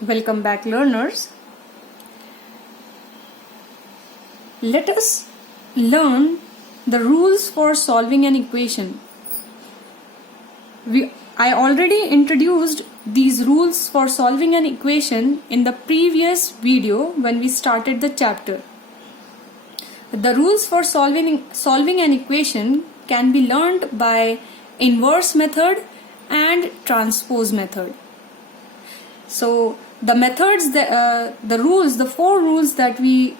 Welcome back, learners. Let us learn the rules for solving an equation. I already introduced these rules for solving an equation in the previous video when we started the chapter. The rules for solving an equation can be learned by inverse method and transpose method. So the methods, the four rules that we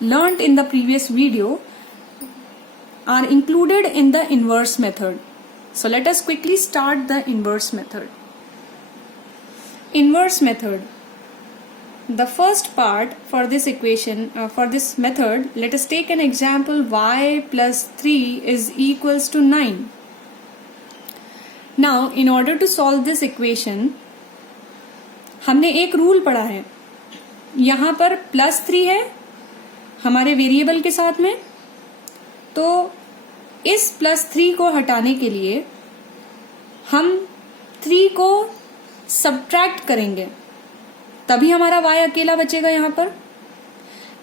learned in the previous video are included in the inverse method. So let us quickly start the inverse method. Inverse method. The first part for this equation, for this method, let us take an example: y plus 3 is equals to 9. Now, in order to solve this equation, हमने एक rule पढ़ा है. यहाँ पर +3 है हमारे variable के साथ में, तो इस +3 को हटाने के लिए हम 3 को सब्ट्रैक्ट करेंगे, तभी हमारा y अकेला बचेगा यहाँ पर.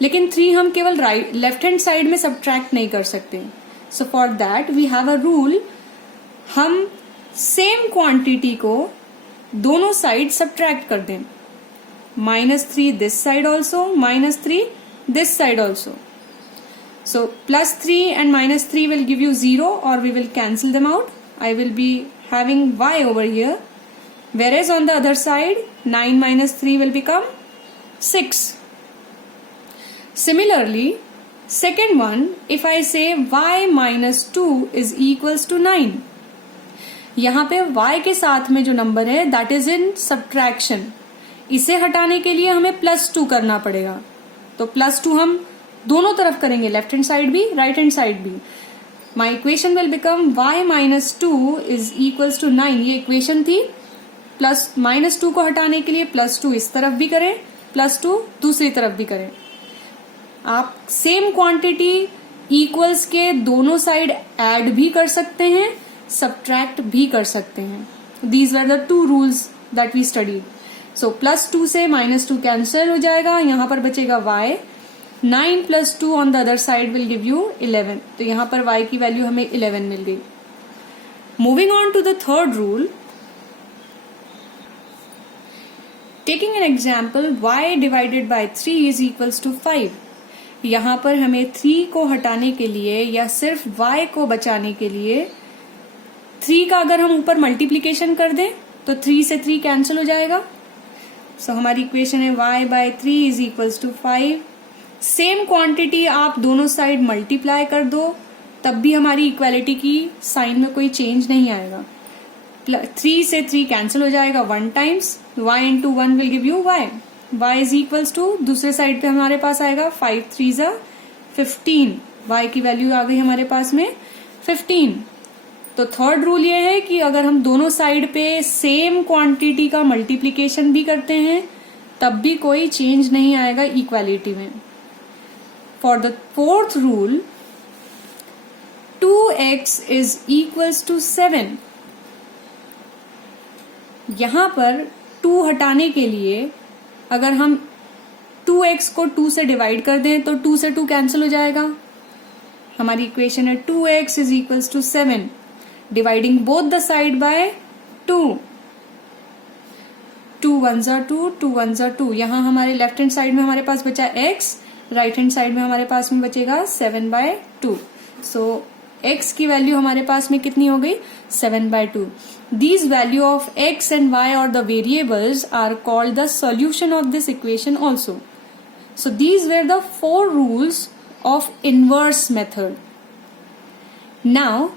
लेकिन 3 हम केवल लेफ्ट हैंड साइड में सब्ट्रैक्ट नहीं कर सकते. So for that we have a rule. हम सेम क्वांटिटी को दोनों साइड सब्ट्रैक्ट कर दें. -3 this side also, -3 this side also. So +3 and -3 will give you 0, or we will cancel them out. I will be having y over here, whereas on the other side 9 minus 3 will become 6. Similarly, second one, if I say y minus 2 is equals to 9, यहाँ पे y के साथ में जो number है that is in subtraction. इसे हटाने के लिए हमें +2 करना पड़ेगा. तो +2 हम दोनों तरफ करेंगे, लेफ्ट हैंड साइड भी, राइट हैंड साइड भी. My equation will become y minus 2 is equals to 9. ये इक्वेशन थी. -2 को हटाने के लिए +2 इस तरफ भी करें, +2 दूसरी तरफ भी करें. आप सेम क्वांटिटी इक्वल्स के दोनों साइड ऐड भी कर सकते हैं, सब्ट्रैक्ट भी कर सकते हैं. These were the 2 rules that we studied. So +2 से -2 कैंसिल हो जाएगा, यहाँ पर बचेगा y. 9 + 2 on the other side will give you 11. तो यहाँ पर y की वैल्यू हमें 11 मिल गई. Moving on to the third rule. Taking an example, y divided by 3 is equals to 5. यहाँ पर हमें 3 को हटाने के लिए या सिर्फ y को बचाने के लिए 3 का अगर हम ऊपर मल्टीप्लीकेशन कर दें तो 3 से 3 कैंसिल हो जाएगा. सो हमारी इक्वेशन है y by 3 is equals to 5. Same quantity आप दोनों साइड मल्टीप्लाई कर दो, तब भी हमारी इक्वालिटी की साइन में कोई चेंज नहीं आएगा. 3 से 3 कैंसिल हो जाएगा 1 times. y into 1 will give you y. y is equals to, दूसरे साइड पे हमारे पास आएगा 5 3 15. y की वैल्यू आ गई हमारे पास में 15. तो थर्ड रूल ये है कि अगर हम दोनों साइड पे सेम क्वांटिटी का मल्टीप्लिकेशन भी करते हैं, तब भी कोई चेंज नहीं आएगा इक्वालिटी में. For the fourth rule, 2x is equals to 7. यहां पर 2 हटाने के लिए अगर हम 2x को 2 से डिवाइड कर दें तो 2 से 2 कैंसिल हो जाएगा. हमारी इक्वेशन है 2x is equals to 7. Dividing both the side by 2. 2 1s are 2, 2 1s are 2. यहाँ हमारे लेफ्ट हैंड साइड में हमारे पास बचा x, राइट हैंड साइड में हमारे पास में बचेगा 7/2. सो x की वैल्यू हमारे पास में कितनी हो गई? 7/2. These value of x and y or the variables are called the solution of this equation also. So these were the 4 rules of inverse method. Now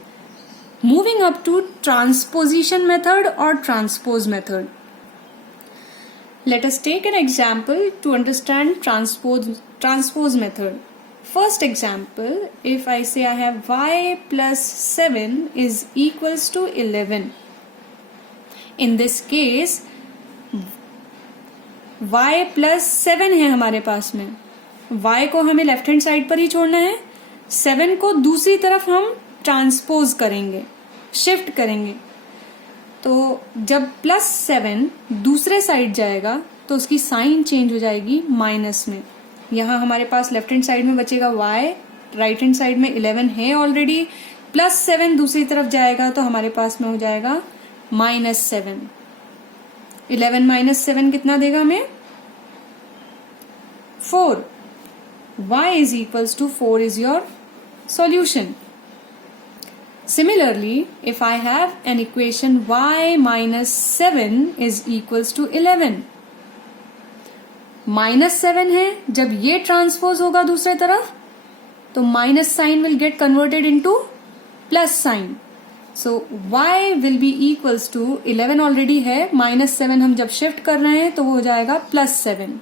moving up to transposition method or transpose method. Let us take an example to understand transpose method. First example, if I say I have y plus 7 is equals to 11. In this case, y plus 7 है हमारे पास में. y को हमें left hand side पर ही छोड़ना है. 7 को दूसरी तरफ हम ट्रांसपोज करेंगे, शिफ्ट करेंगे. तो जब +7 दूसरे साइड जाएगा तो उसकी साइन चेंज हो जाएगी माइनस में। यहाँ हमारे पास लेफ्ट हैंड साइड में बचेगा y, राइट हैंड साइड में 11 है ऑलरेडी, +7 दूसरी तरफ जाएगा तो हमारे पास में हो जाएगा -7। 11 - 7 कितना देगा हमें? 4। y is equals to 4 is your solution. Similarly, if I have an equation y minus 7 is equals to 11. -7 है, जब ये ट्रांसपोज होगा दूसरे तरफ तो minus sign will get converted into plus sign. So y will be equals to 11 already है, -7 हम जब शिफ्ट कर रहे हैं तो वो हो जाएगा +7।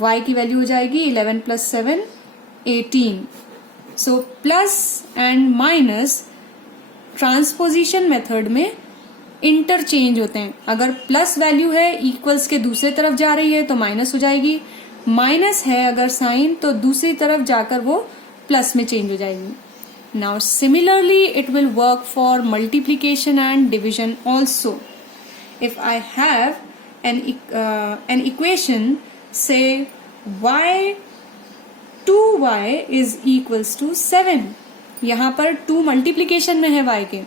y की वैल्यू हो जाएगी 11 + 7 18। So plus and minus transposition method में इंटरचेंज होते हैं। अगर प्लस वैल्यू है इक्वल्स के दूसरे तरफ जा रही है तो माइनस हो जाएगी, माइनस है अगर साइन तो दूसरी तरफ जाकर वो प्लस में चेंज हो जाएगी। Now similarly it will work for multiplication and division also. If I have an equation से y 2y is equals to 7, यहां पर 2 मल्टीप्लीकेशन में है y के,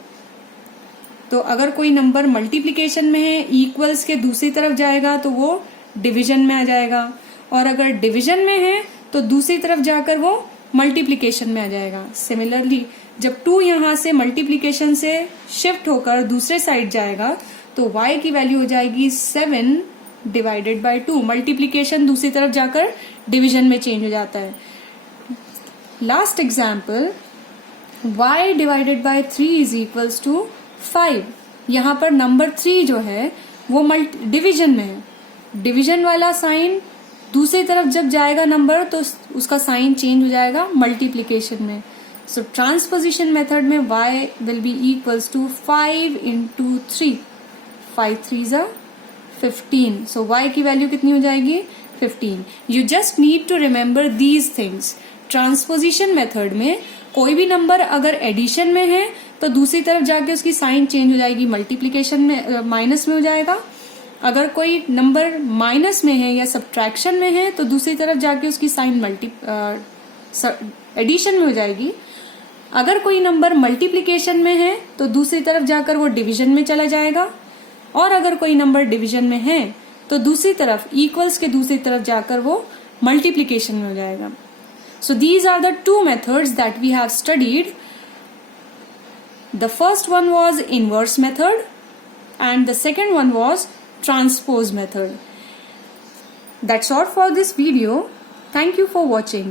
तो अगर कोई नंबर मल्टीप्लीकेशन में है इक्वल्स के दूसरी तरफ जाएगा तो वो डिवीजन में आ जाएगा, और अगर डिवीजन में है तो दूसरी तरफ जाकर वो मल्टीप्लीकेशन में आ जाएगा। सिमिलरली जब 2 यहां से मल्टीप्लीकेशन से शिफ्ट होकर दूसरे साइड जाएगा तो y की वैल्यू हो जाएगी 7 डिवाइडेड बाय 2। मल्टीप्लीकेशन दूसरी तरफ जाकर डिवीजन में चेंज हो जाता है। Last example, y divided by 3 is equals to 5। यहां पर नंबर 3 जो है वो डिवीजन में है, डिवीजन वाला साइन दूसरी तरफ जब जाएगा नंबर तो उसका साइन चेंज हो जाएगा मल्टीप्लीकेशन में। सो ट्रांसपोजिशन मेथड में y will be equals to 5 × 3, 5 3s are 15। So y की वैल्यू कितनी हो जाएगी? 15। You just need to remember these things. Transposition method में कोई भी नंबर अगर एडिशन में है तो दूसरी तरफ जाके उसकी साइन चेंज हो जाएगी, मल्टीप्लीकेशन में माइनस में हो जाएगा। अगर कोई नंबर माइनस में है या सब्ट्रैक्शन में है तो दूसरी तरफ जाके उसकी साइन एडिशन में हो जाएगी। अगर कोई नंबर मल्टीप्लीकेशन में है तो दूसरी तरफ जाकर वो डिवीजन में चला जाएगा, और अगर कोई नंबर डिवीजन में है तो दूसरी तरफ इक्वल्स के दूसरी तरफ जाकर वो मल्टीप्लीकेशन में हो जाएगा। So these are the 2 methods that we have studied. The first one was inverse method and the second one was transpose method. That's all for this video. Thank you for watching.